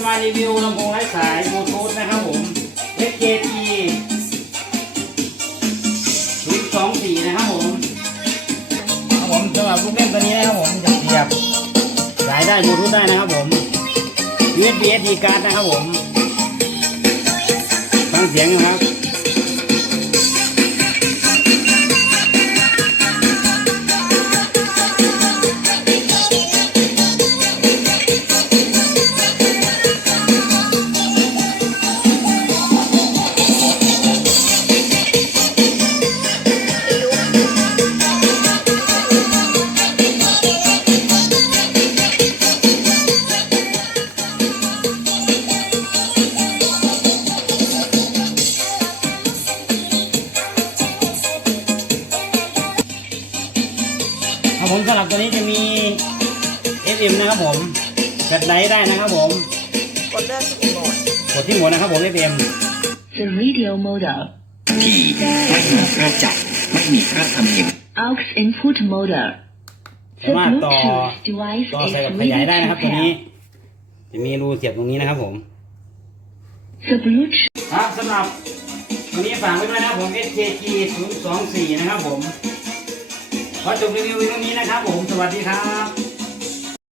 จะมารีวิวลำโพงไร้สายบลูทูธนะครับผม SKT 024 นะครับผมครับผมสำหรับลูกเล่นตัวนี้นะครับผมจะเสียบสายได้บลูทูธได้นะครับผม USB SD card นะครับผม ฟังเสียงนะครับ ครับผมสำหรับตัวนี้จะมี FM นะครับผมแบตไลท์ได้นะครับผม กดเลือกที่โหมดกดที่หมวดนะครับผม FM The radio model, ที่ไม่มีค่าจัดไม่มีค่าธรรมเนียม aux input model. สา The มารถต่อ Bluetooth device ต่อ is ใส่กับข ready ยายได้นะครับ to ตัวนี้ pair. จะมีรูเสียบตรงนี้นะครับผม The Bluetooth ครับสำหรับวันนี้ฝากไว้ด้วยนะครับผม SKG 024 นะครับผม ขอจบรีวิวตรงนี้นะครับผม สวัสดีครับ